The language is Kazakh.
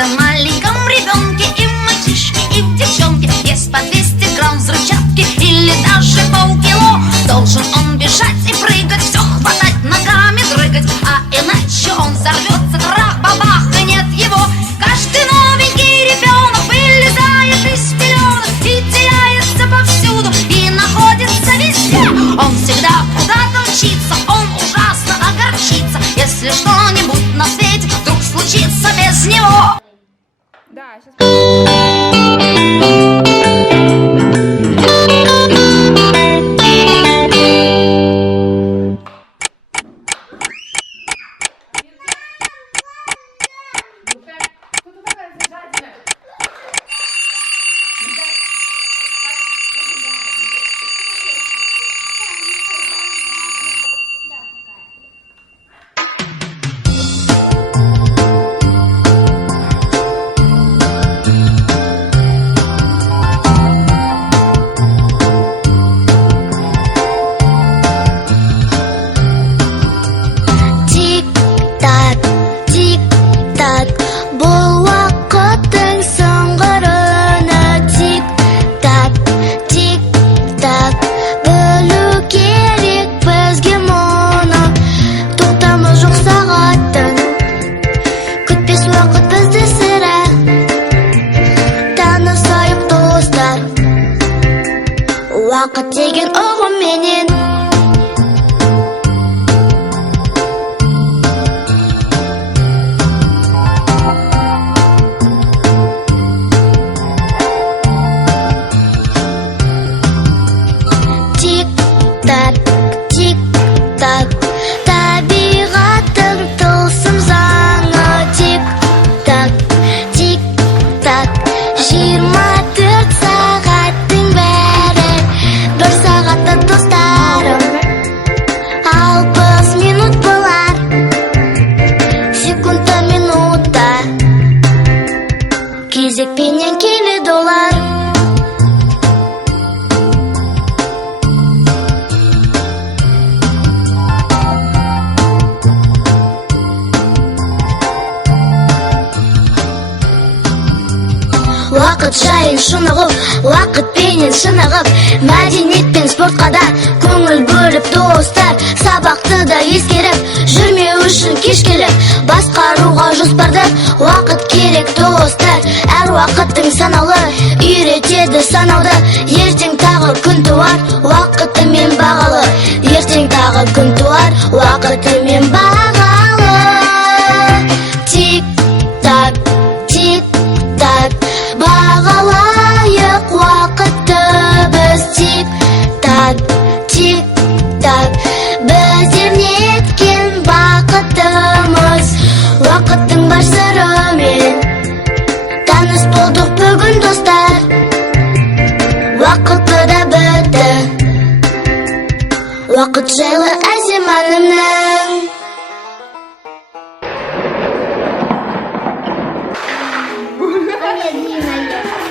каждом маленьком ребенке и в мальчишке, и в девчонке есть по 200 грамм взрывчатки или даже полкило. Должен он бежать и прыгать, все хватать, ногами дрыгать, а иначе он взорвется, трах-бабах, и нет его. Каждый новенький ребенок вылезает из пеленок и теряется повсюду, и находится везде. Он всегда куда-то мчится, он ужасно огорчится, если что-нибудь на свете вдруг случится без него. Да, сейчас... Вақыт деген ұғым менен тик-так, тик-так, табиғаттың тылсым заңы. Тик-так, тик-так, 24 сағаттың бәрі бір сағатта достарым, 60 минут болар, секундта минутта, кезекпенен келеді олар. Уақыт жайын шынығып, уақытпенен шынығып, мәдениет пен спортқа да көңіл бөліп достар, сабақты да ескеріп, жүрмеу үшін кешкелік, басқаруға жоспарды уақыт керек достар. Әр уақыттың санаулы, үйретеді санауды, ертең тағы күн туар, уақытымен бағалы, ертең тағы күн туар, уақытымен бағалы. Тик-так, тик-так, бағалайық уақытты біз. Тик-так, тик-так, біздер неткен бақыттымыз. Уақыттың бар сырымен таныс болдық бүгін достар. Уақыты да бітті, уақыт жайлы әсем әнімнің.